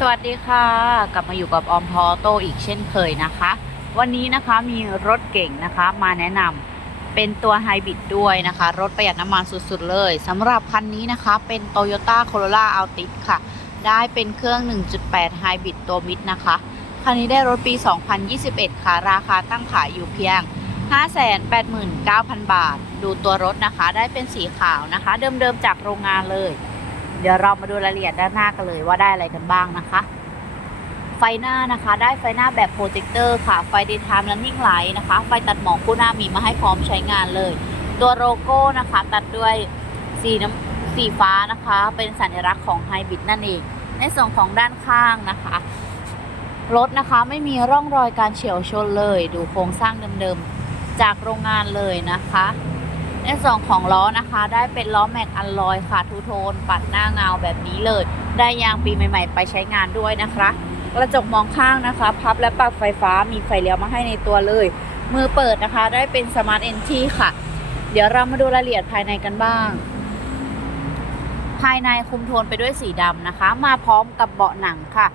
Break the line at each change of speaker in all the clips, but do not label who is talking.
สวัสดีค่ะ กลับมาอยู่กับออมพอโตอีกเช่นเคยนะคะ วันนี้นะคะมีรถเก่งนะคะมาแนะนำเป็นตัวไฮบริดด้วยนะคะ รถประหยัดน้ำมันสุดๆเลยสำหรับคันนี้นะคะ เป็น Toyota Corolla Altis ค่ะ ได้เป็นเครื่อง 1.8ไฮบริดตัวมิดนะคะ คันนี้ได้รถปี 2021 ค่ะ ราคาตั้งขายอยู่เพียง 589,000 บาท ดูตัวรถนะคะ ได้เป็นสีขาวนะคะ เดิมๆจากโรงงานเลย เดี๋ยวเรามาดูรายละเอียดด้านหน้ากันเลยว่าได้อะไรกันบ้างนะคะไฟหน้านะคะ ได้ไฟหน้าแบบโปรเจคเตอร์ค่ะ ไฟ daytime running light นะคะ ไฟตัดหมอกคู่หน้ามีมาให้พร้อมใช้งานเลย ตัวโลโก้นะคะ ตัดด้วยสีน้ำสีฟ้านะคะ เป็นสัญลักษณ์ของไฮบริดนั่นเอง ในส่วนของด้านข้างนะคะ รถนะคะไม่มีร่องรอยการเฉียวชนเลย ดูโครงสร้างเดิมๆ จากโรงงานเลยนะคะ ในส่วนของล้อนะคะได้เป็นล้อแม็กอัลลอยค่ะทูโทน ปัดหน้าเงาแบบนี้เลย ได้ยางปีใหม่ ๆ ไปใช้งานด้วยนะคะ กระจกมองข้างนะคะ พับและปรับไฟฟ้ามีไฟเลี้ยวมาให้ในตัวเลย มือเปิดนะคะได้เป็นสมาร์ทเอนทีค่ะ เดี๋ยวเรามาดูรายละเอียดภายในกันบ้าง ภายในคุมโทนไปด้วยสีดำนะคะ มาพร้อมกับเบาะหนังค่ะ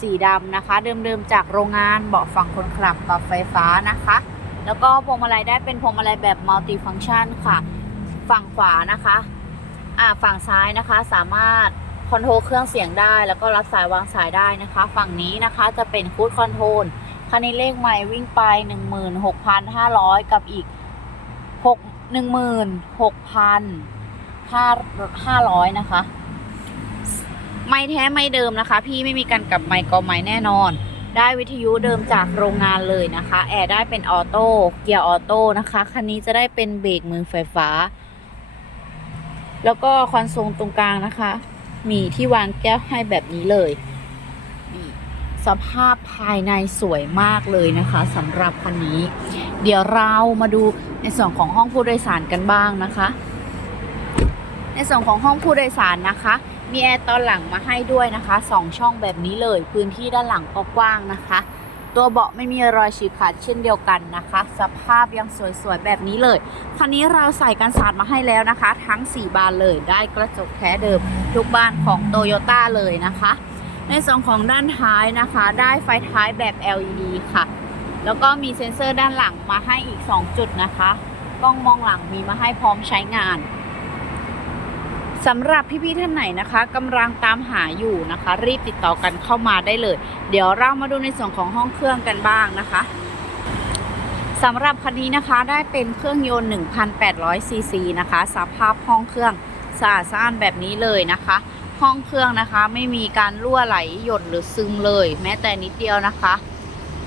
สีดำนะคะ เดิมๆจากโรงงานเบาะฝั่งคนขับปรับไฟฟ้านะคะ แล้วก็พวงมาลัยได้เป็นพวงมาลัยแบบมัลติฟังชันค่ะ ฝั่งขวานะคะอ่าฝั่งซ้ายนะคะสามารถคอนโทรลเครื่องเสียงได้ แล้วก็รับสายวางสายได้นะคะ ฝั่งนี้นะคะจะเป็นคูดคอนโทรลคันนี้เลขใหม่วิ่งไป 16,500 กับอีก 6 16,500 นะคะ ไม่แท้ไม่เดิมนะคะ พี่ไม่มีการกลับไมค์กอไม้แน่นอน ได้วิทยุเดิมจากโรงงานเลยนะคะ แอร์ได้เป็นออโต้เกียร์ออโต้นะคะคันนี้จะได้เป็นเบรกมือไฟฟ้า แล้วก็คอนโซลตรงกลางนะคะ มีที่วางแก้วให้แบบนี้เลยสภาพภายในสวยมากเลยนะคะสำหรับคันนี้ เดี๋ยวเรามาดูในส่วนของห้องผู้โดยสารกันบ้างนะคะ ในส่วนของห้องผู้โดยสารนะคะ มีแอร์ตอนหลังมาให้ด้วยนะคะสองช่องแบบนี้เลย พื้นที่ด้านหลังก็กว้างนะคะ ตัวเบาะไม่มีรอยฉีกขาดเช่นเดียวกันนะคะ สภาพยังสวยๆแบบนี้เลย คันนี้เราใส่กันสาดมาให้แล้วนะคะ ทั้ง 4 บานเลย ได้กระจกแท้เดิม ทุกบานของโตโยต้าเลยนะคะ ในส่วนของด้านท้ายนะคะ ได้ไฟท้ายแบบ LED ค่ะ แล้วก็มีเซ็นเซอร์ด้านหลังมาให้อีก 2 จุดนะคะ กล้องมองหลังมีมาให้พร้อมใช้งาน สำหรับพี่ๆท่านไหนนะคะกำลังตามหาอยู่นะคะ รีบติดต่อกันเข้ามาได้เลย เดี๋ยวเรามาดูในส่วนของห้องเครื่องกันบ้างนะคะสำหรับคันนี้นะคะได้เป็นเครื่องยนต์1,800ซีซีนะคะสภาพห้องเครื่องสะอาดสะอ้านแบบนี้เลยนะคะ ห้องเครื่องนะคะไม่มีการรั่วไหลหยดหรือซึมเลย แม้แต่นิดเดียวนะคะ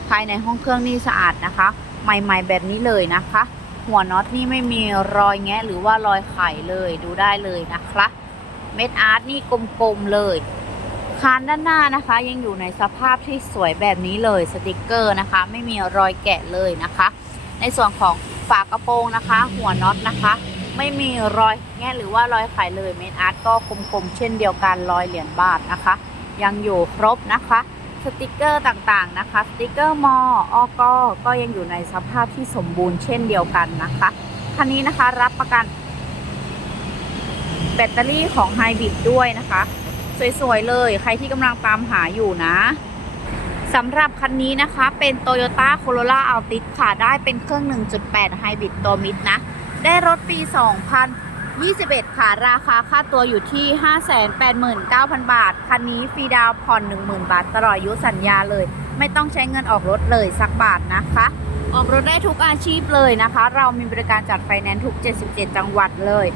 ภายในห้องเครื่องนี่สะอาดนะคะ ใหม่ ๆ แบบนี้เลยนะคะ หัวน็อตนี่ไม่มีรอยแงะหรือว่ารอยไขเลยดูได้เลยนะคะเม็ดอาร์ตนี่กลมๆเลยคานด้านหน้านะคะ ยังอยู่ในสภาพที่สวยแบบนี้เลยสติกเกอร์นะคะ ไม่มีรอยแกะเลยนะคะ ในส่วนของฝากระโปรงนะคะ หัวน็อตนะคะ ไม่มีรอยแงะหรือว่ารอยไขเลยเม็ดอาร์ตก็กลมๆเช่นเดียวกันรอยเหรียญบาทนะคะ ยังอยู่ครบนะคะ สติกเกอร์ต่างๆนะคะ สติกเกอร์มออกก็ยังอยู่ในสภาพที่สมบูรณ์เช่นเดียวกันนะคะ คันนี้นะคะรับประกันแบตเตอรี่ของไฮบริดด้วยนะคะ สวยๆเลย ใครที่กำลังตามหาอยู่นะสำหรับคันนี้นะคะเป็น Toyota Corolla Altis ค่ะ ได้เป็นเครื่อง 1.8ไฮบริดตัวมิดนะ ได้รถปี 21 ค่ะ ราคาค่าตัวอยู่ที่ 589,000 บาท คันนี้ฟรีดาวผ่อน 10,000 บาท ตลอดอายุสัญญาเลย ไม่ต้องใช้เงินออกรถเลยสักบาทนะคะ ออกรถได้ทุกอาชีพเลยนะคะ เรามีบริการจัดไฟแนนซ์ทุก 77 จังหวัดเลย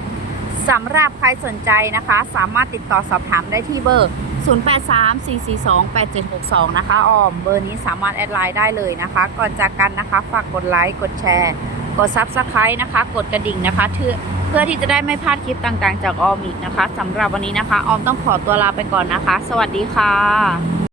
สำหรับใครสนใจนะคะ สามารถติดต่อสอบถามได้ที่เบอร์ 0834428762 นะคะออมเบอร์นี้สามารถแอดไลน์ได้เลยนะคะ ก่อนจากกันนะคะ ฝากกดไลค์กดแชร์ กด Subscribe นะคะ กดกระดิ่งนะคะเพื่อ พื่อที่จะได้ไม่พลาดคลิปต่างๆ จากออมอีกนะคะสำหรับวันนี้นะคะ ออมต้องขอตัวลาไปก่อนนะคะ สวัสดีค่ะ